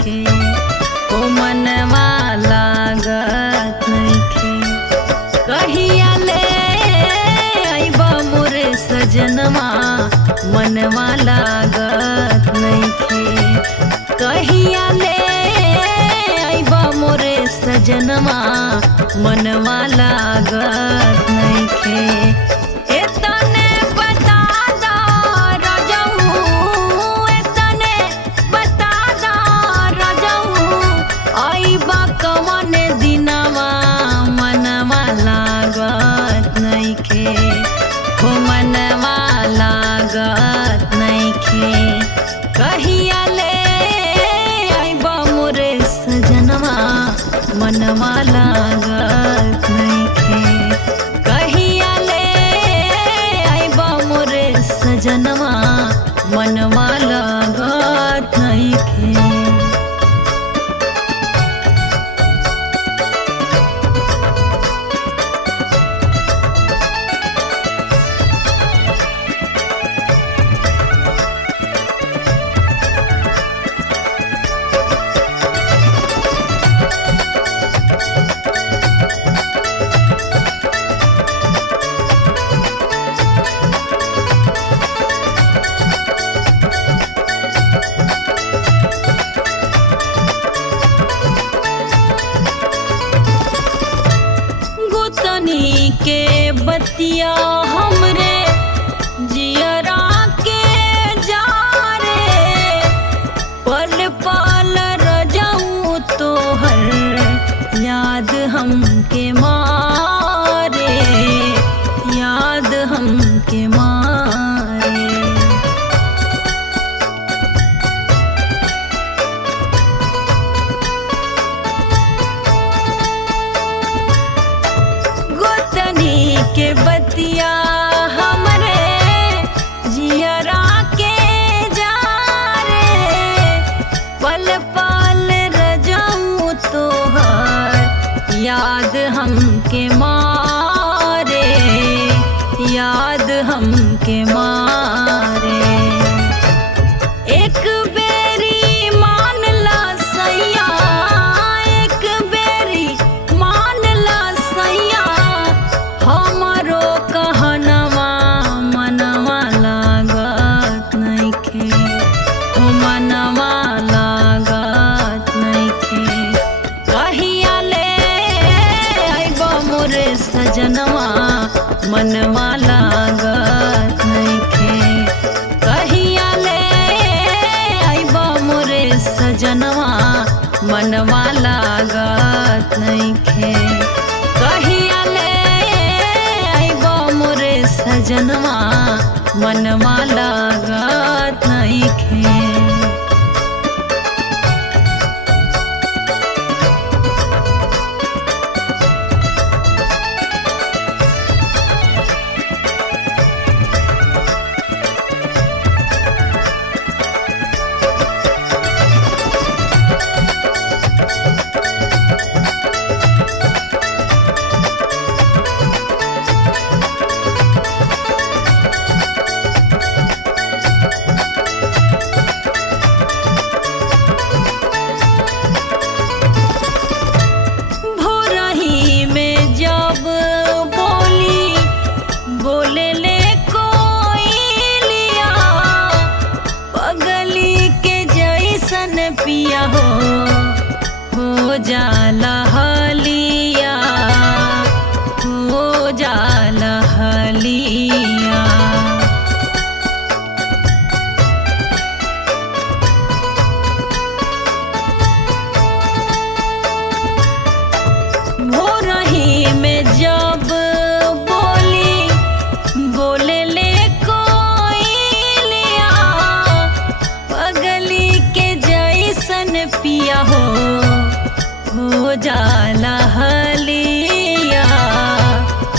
नइखे, ओ मनवा लागत नइखे। कहिया ले अइबा मोरे सजनवा, मनवा लागत नइखे। कहिया ले अइबा मोरे सजनवा, मनवा लागत नइखे। एतने बता दा राजाऊ, एतने बता दा राजाऊ, अइबा कवन दिनवा, मनवा लागत नइखे, हो मनवा लागत नइखे। कहिया ले अइबा मोरे सजनवा, मनवा लागत नइखे। कहिया ले अइबा मोरे सजनवा, मनवा लागत नइखे। गुतनी के बतिया हमरे जियरा के जा रे, पल पल रजाऊ तोहर याद हमके मारे, याद हमके मारे। गुतनी के बतिया हमरे जियरा के जा रे, पल पल रजाऊ तोहर याद हमके मारे, याद हमके मारे। एक बेरी मान ला सैया, एक बेरी मान ला सैया, हमरो कहनवा, मनवा लागत नइखे, हो मनवा लागत नइखे। कहिया ले अइबा मोरे सजनवा, मनवा लागत नइखे। कहिया ले अइबा मोरे सजनवा, मनवा लागत नइखे। कहिया ले अइबा मोरे सजनवा, मनवा लागत नइखे। भोरही में जब बोली बोले ले कोयलिया, पगली के जैसन पिया हो जाला हलिया, हो जाला हलिया। भोरही में जब बोली बोले ले कोयलिया, पगली के जैसन पिया हो जाला हलिया,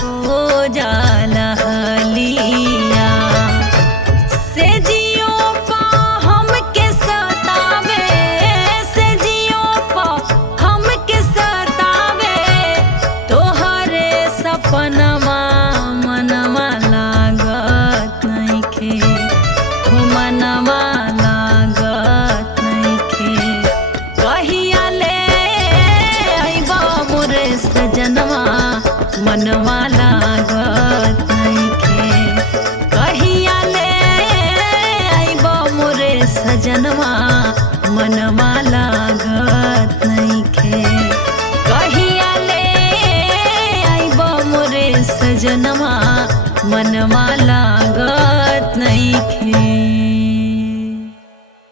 हो जाला हलिया। से जियो पा हमके सतावे, से जियो पा हमके सतावे, तोहरे सपनवा, मनवा लागत नइखे, हो मनवा लागत नइखे। सजनवा मनवा लागत नइखे। कहिया ले आइब मोरे सजनवा मनवा लागत